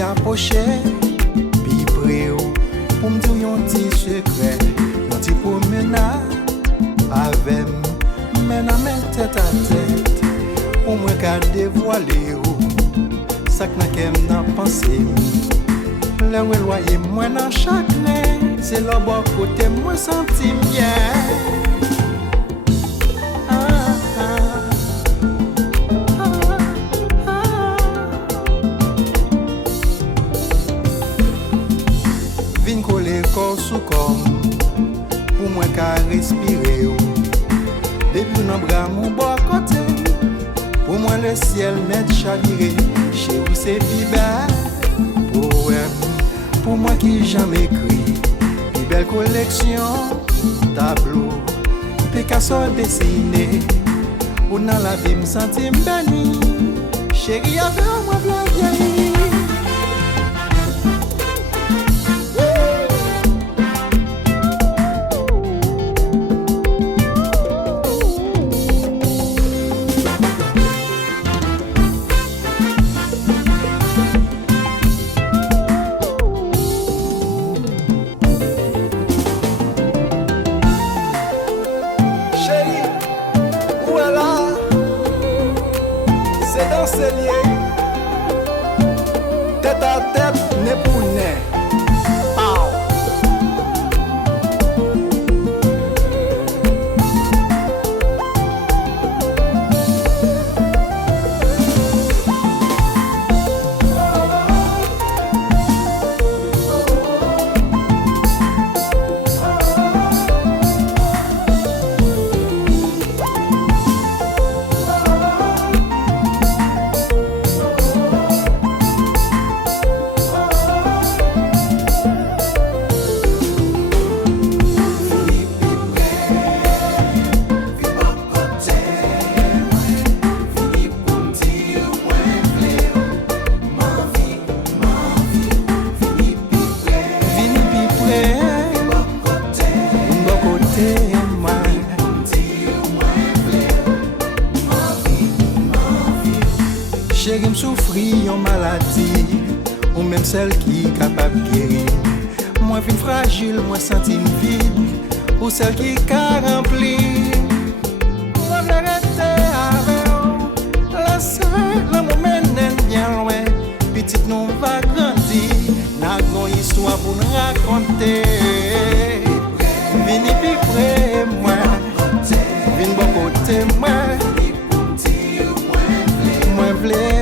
vient approcher, puis près pour me dire un petit secret, un petit promenade avec mais dans mes tête à tête, pour moi qu'à dévoiler ça que n'a qu'à penser. Le loyer moi dans chaque main, c'est le bon côté moi senti bien. Vin coller corps sous corps, pour moi qu'à respirer. Depuis nos bras mon bon côté, pour moi le ciel m'est chaviré. Chez vous c'est plus belle, pour moi qui jamais écrit. Une belle collection, tableau, Picasso dessiné. Ou dans la vie me sentis béni. Chérie avec moi blanc vieilli. Tête à tête, nez pour nez. Chérie m'souffri en maladie, ou même celle qui est capable de guérir. Moi fin fragile, moi senti vide, ou celle qui est remplie. Moi je rester avec vous, laissez l'amour mène bien loin. Petite nous va grandir, n'a une histoire pour nous raconter. Vini plus près moi, vini bon côté moi, moi v'lais.